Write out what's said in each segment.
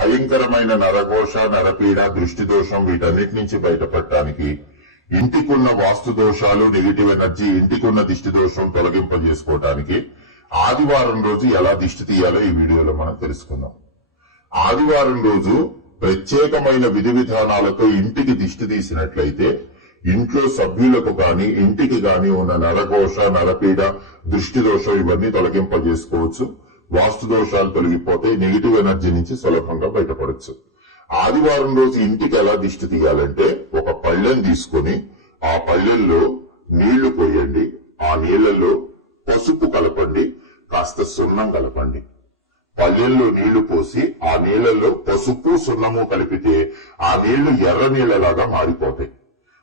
భయంకరమైన నరఘోష నరపీడ దృష్టి దోషం వీటన్నిటి నుంచి బయటపడటానికి ఇంటికున్న వాస్తు దోషాలు నెగిటివ్ ఎనర్జీ ఇంటికున్న దిష్టి దోషం తొలగింపజేసుకోవటానికి ఆదివారం రోజు ఎలా దిష్టి తీయాలో ఈ వీడియోలో మనం తెలుసుకుందాం. ఆదివారం రోజు ప్రత్యేకమైన విధి విధానాలతో ఇంటికి దిష్టి తీసినట్లయితే ఇంట్లో సభ్యులకు గాని ఇంటికి గాని ఉన్న నరఘోష నరపీడ దృష్టి దోషం ఇవన్నీ తొలగింపజేసుకోవచ్చు. వాస్తు దోషాలు తొలగిపోతే నెగిటివ్ ఎనర్జీ నుంచి సులభంగా బయటపడచ్చు. ఆదివారం రోజు ఇంటికి ఎలా దిష్టి తీయాలంటే ఒక పళ్ళెం తీసుకొని ఆ పళ్ళెల్లో నీళ్ళు పోయండి ఆ నీళ్ళలో పసుపు కలపండి కాస్త సున్నం కలపండి. పల్లెల్లో నీళ్ళు పోసి ఆ నీళ్ళలో పసుపు సున్నము కలిపితే ఆ నీళ్ళు ఎర్ర నీళ్ళలాగా మారిపోతాయి.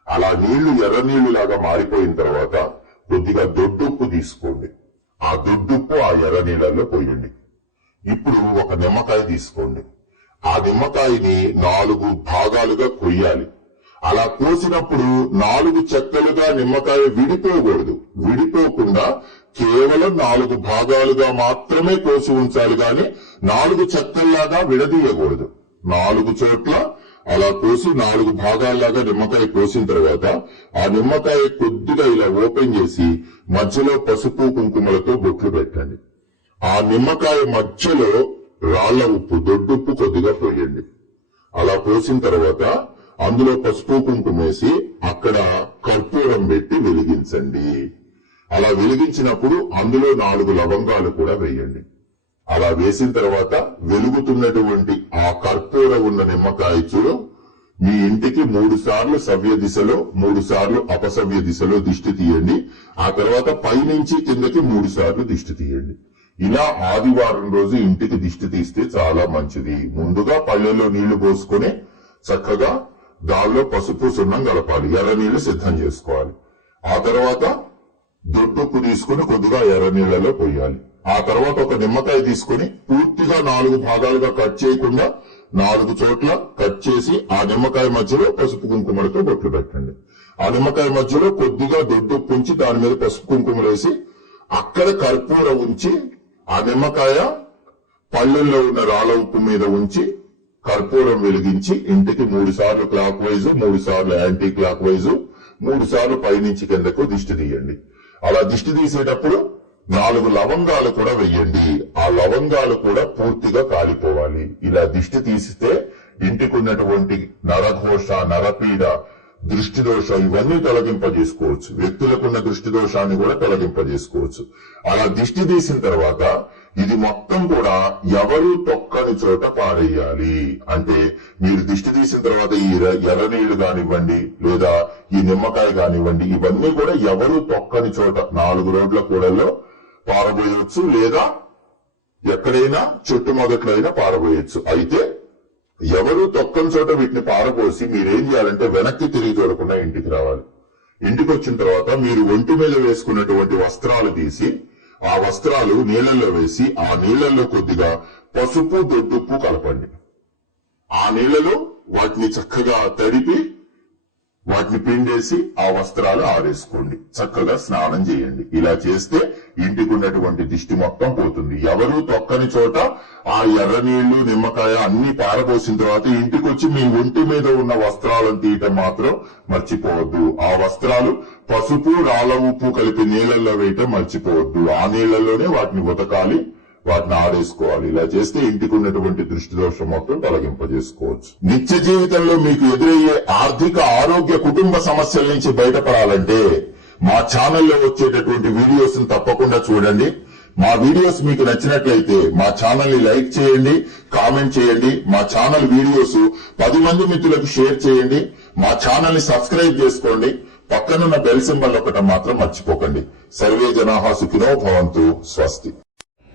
అలా నీళ్ళు ఎర్ర నీళ్ళులాగా మారిపోయిన తర్వాత కొద్దిగా దొడ్డుప్పు తీసుకోండి. ఆ దుడ్డుప్పు ఆ ఎర్ర నీళ్ళల్లో పోయండి. ఇప్పుడు ఒక నిమ్మకాయ తీసుకోండి. ఆ నిమ్మకాయని నాలుగు భాగాలుగా కొయ్యాలి. అలా కోసినప్పుడు నాలుగు చెక్కలుగా నిమ్మకాయ విడిపోకూడదు. విడిపోకుండా కేవలం నాలుగు భాగాలుగా మాత్రమే కోసి ఉంచాలి గాని నాలుగు చెక్కల్లాగా విడదీయకూడదు. నాలుగు చోట్ల అలా కోసి నాలుగు భాగాల్లాగా నిమ్మకాయ కోసిన తర్వాత ఆ నిమ్మకాయ కొద్దిగా ఇలా ఓపెన్ చేసి మధ్యలో పసుపు కుంకుమలతో బొట్లు పెట్టండి. ఆ నిమ్మకాయ మధ్యలో రాళ్ళ ఉప్పు దొడ్డుప్పు కొద్దిగా పోయండి. అలా పోసిన తర్వాత అందులో పసుపు కుంకుమ వేసి అక్కడ కర్పూరం పెట్టి వెలిగించండి. అలా వెలిగించినప్పుడు అందులో నాలుగు లవంగాలు కూడా వేయండి. అలా వేసిన తర్వాత వెలుగుతున్నటువంటి ఆ కర్పూర ఉన్న నిమ్మకాయ చూడు మీ ఇంటికి మూడు సార్లు సవ్య దిశలో మూడు సార్లు అపసవ్య దిశలో దిష్టి తీయండి. ఆ తర్వాత పైనుంచి కిందకి మూడు సార్లు దిష్టి తీయండి. ఇలా ఆదివారం రోజు ఇంటికి దిష్టి తీస్తే చాలా మంచిది. ముందుగా పళ్ళెల్లో నీళ్ళు పోసుకొని చక్కగా దానిలో పసుపు సున్నం కలపాలి. ఎర్ర నీళ్ళు సిద్ధం చేసుకోవాలి. ఆ తర్వాత దొడ్డుప్పు తీసుకుని కొద్దిగా ఎర్ర నీళ్ళలో పోయాలి. ఆ తర్వాత ఒక నిమ్మకాయ తీసుకుని పూర్తిగా నాలుగు భాగాలుగా కట్ చేయకుండా నాలుగు చోట్ల కట్ చేసి ఆ నిమ్మకాయ మధ్యలో పసుపు కుంకుమలతో బొట్లు పెట్టండి. ఆ నిమ్మకాయ మధ్యలో కొద్దిగా దొడ్డు ఉంచి దాని మీద పసుపు కుంకుమలు వేసి అక్కడ కర్పూర ఉంచి ఆ నిమ్మకాయ పళ్ళెల్లో ఉన్న రాళ్ళ ఉప్పు మీద ఉంచి కర్పూరం వెలిగించి ఇంటికి మూడు సార్లు క్లాక్ వైజ్ మూడు సార్లు యాంటీ క్లాక్ వైజ్ మూడు సార్లు పైనుంచి కిందకు దిష్టి తీయండి. అలా దిష్టి తీసేటప్పుడు నాలుగు లవంగాలు కూడా వెయ్యండి. ఆ లవంగాలు కూడా పూర్తిగా కాలిపోవాలి. ఇలా దిష్టి తీసిస్తే ఇంటికి ఉన్నటువంటి నరఘోష నరపీడ దృష్టి దోషం ఇవన్నీ తొలగింపజేసుకోవచ్చు. వ్యక్తులకున్న దృష్టి దోషాన్ని కూడా తొలగింపజేసుకోవచ్చు. అలా దిష్టి తీసిన తర్వాత ఇది మొత్తం కూడా ఎవరు తొక్కని చోట పారేయాలి? అంటే మీరు దిష్టి తీసిన తర్వాత ఈ ఎర్రనీళ్ళు కానివ్వండి లేదా ఈ నిమ్మకాయ కానివ్వండి ఇవన్నీ కూడా ఎవరు తొక్కని చోట నాలుగు రోడ్ల కూడల్లో పారబోయవచ్చు లేదా ఎక్కడైనా చెట్టు మొదట్లో పారబోయచ్చు. అయితే ఎవరు తొక్కని చోట వీటిని పారబోసి మీరేం చేయాలంటే వెనక్కి తిరిగి చూడకుండా ఇంటికి రావాలి. ఇంటికి వచ్చిన తర్వాత మీరు ఒంటి మీద వేసుకున్నటువంటి వస్త్రాలు తీసి ఆ వస్త్రాలు నీళ్ళలో వేసి ఆ నీళ్ళల్లో కొద్దిగా పసుపు దొడ్డుప్పు కలపండి. ఆ నీళ్ళలో వాటిని చక్కగా తడిపి వాటిని పిండేసి ఆ వస్త్రాలు ఆరేసుకోండి. చక్కగా స్నానం చేయండి. ఇలా చేస్తే ఇంటికి ఉన్నటువంటి దిష్టి మొత్తం పోతుంది. ఎవరు తొక్కని చోట ఆ ఎర్ర నీళ్ళు నిమ్మకాయ అన్ని పారబోసిన తర్వాత ఇంటికి వచ్చి మీ ఒంటి మీద ఉన్న వస్త్రాలను తీయటం మాత్రం మర్చిపోవద్దు. ఆ వస్త్రాలు పసుపు రాళ్ళ ఉప్పు కలిపి నీళ్ళల్లో వేయటం మర్చిపోవద్దు. ఆ నీళ్ళలోనే వాటిని ఉతకాలి. వాటిని ఆడేసుకోవాలి. ఇలా చేస్తే ఇంటికి ఉన్నటువంటి దృష్టి దోషం మొత్తం తొలగింపజేసుకోవచ్చు. నిత్య జీవితంలో మీకు ఎదురయ్యే ఆర్థిక ఆరోగ్య కుటుంబ సమస్యల నుంచి బయటపడాలంటే మా ఛానల్లో వచ్చేటటువంటి వీడియోస్ తప్పకుండా చూడండి. మా వీడియోస్ మీకు నచ్చినట్లయితే మా ఛానల్ని లైక్ చేయండి కామెంట్ చేయండి. మా ఛానల్ వీడియోస్ పది మంది మిత్రులకు షేర్ చేయండి. మా ఛానల్ని సబ్స్క్రైబ్ చేసుకోండి. పక్కనున్న బెల్ సింబల్ ఒకటి మాత్రం మర్చిపోకండి. సర్వే జనాహా సుఖినో భవంతు. స్వస్తి.